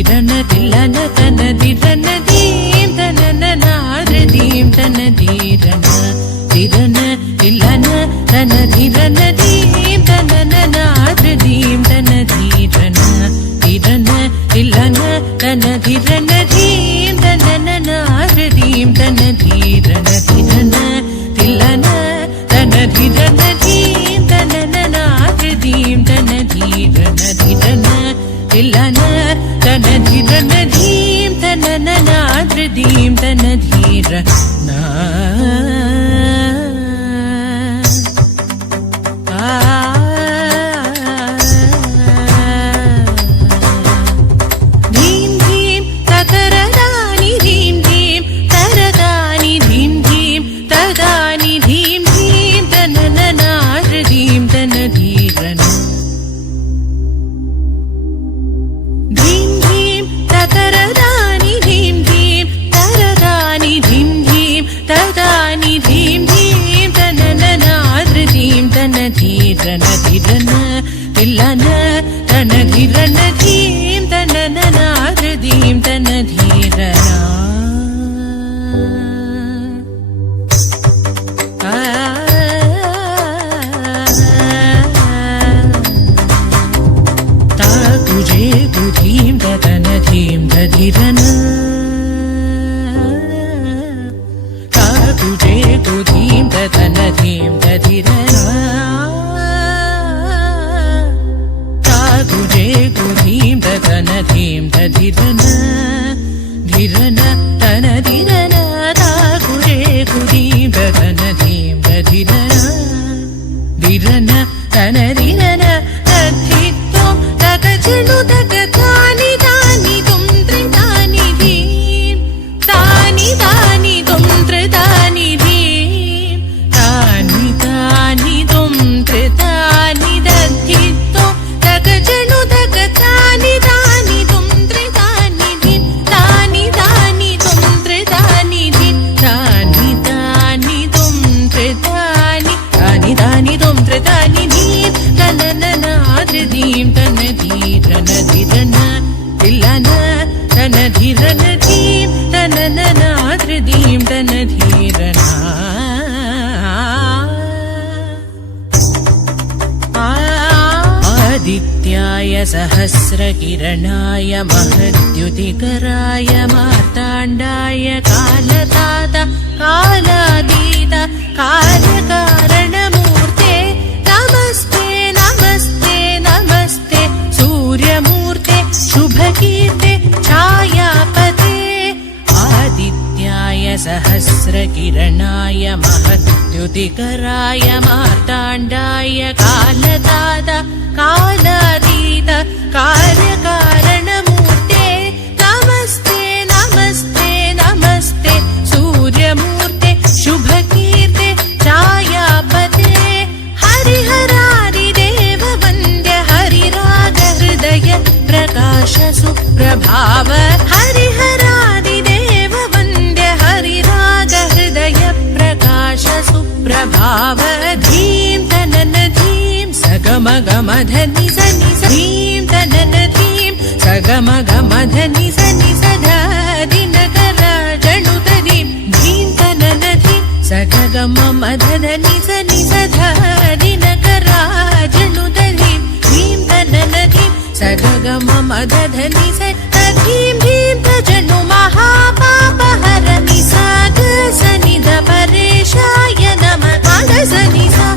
धिरन तिल्लन तन धिरन धीम तनन नारदीम तन धीरन धिरन तिल्लन तन धिरन धीम तनन नारदीम तन धीरन धिरन तिल्लन तन धिरन धीम तनन नारदीम तन धीरन धिरन तिल्लन तन धिरन धीम तनन नारदीम तन धीरन धिरन तिल्लन तन धिरन धीम तनन नारदीम तन धीरन धीम धीम ततरदानि धीम धीम तरदानि धीम धीम तदानि धीम धीम तनन नारदीम तन धीरन धीम धीम ततरदानि धीम धीम तरदानि धीम धीम तदानि धीम धीम तनन नारदीम तन धीरन धिरन तिल्लन तन धिरन धीम तनन नारदीम तन धीरन तुझे धीम तन धीम धीरन तुझे धीम तन धीम धीरन तुझे धीम तन धीम धीरन धीरन तन धीरन तुझे धीम तन धीम धीरन धीरन तन धीरन तद्धित्वं ततजनु तगतानि तानि तुम त्रितानि धीम तानि तानि तुम त्रितानि धीम तानि तानि तुम त्रितानि तद्धित्वं तगजनु तगतानि तानि तुम त्रितानि धीम तानि तानि तुम त्रितानि धीम तानि तानि तुम त्रितानि तानि तानि तुम त्रितानि धीम तनन नारदीम तन धीरन धिरन तिल्लन तन धिरन धीम तनन नारदीम तन धीरन आदित्याय सहस्रकिरणाय महद्युतिकराय मार्ताण्डाय कालदात कालातीत कार्यकारणमूर्ते नमस्ते नमस्ते नमस्ते सूर्यमूर्ते शुभकीर्ते छायापते आदित्याय सहस्रकिरणाय महद्युतिकराय मार्ताण्डाय कालदात कालातीत कार्यकारणमूर्ते नमस्ते नमस्ते नमस्ते सूर्यमूर्ते शुभकीर्ते छायापते हरिहरादिदेव वन्द्य हरिरागहृदय प्रकाश सुप्रभाव हरिहरादिदेव वन्द्य हरिरागहृदय प्रकाश सुप्रभाव धीम तनन धीम सगमगमधनि सनि धीम तनन धीम सगमगमधनि सनि सधादिनकरा जनुतदीम धीम तनन धीम सगममधनि सनि सधादिनकरा जनुतदीम धीम तनन धीम सगममधनि सधीम धीम तजनु महापापहरनि साग सनिध परेशाय नमः सनि सा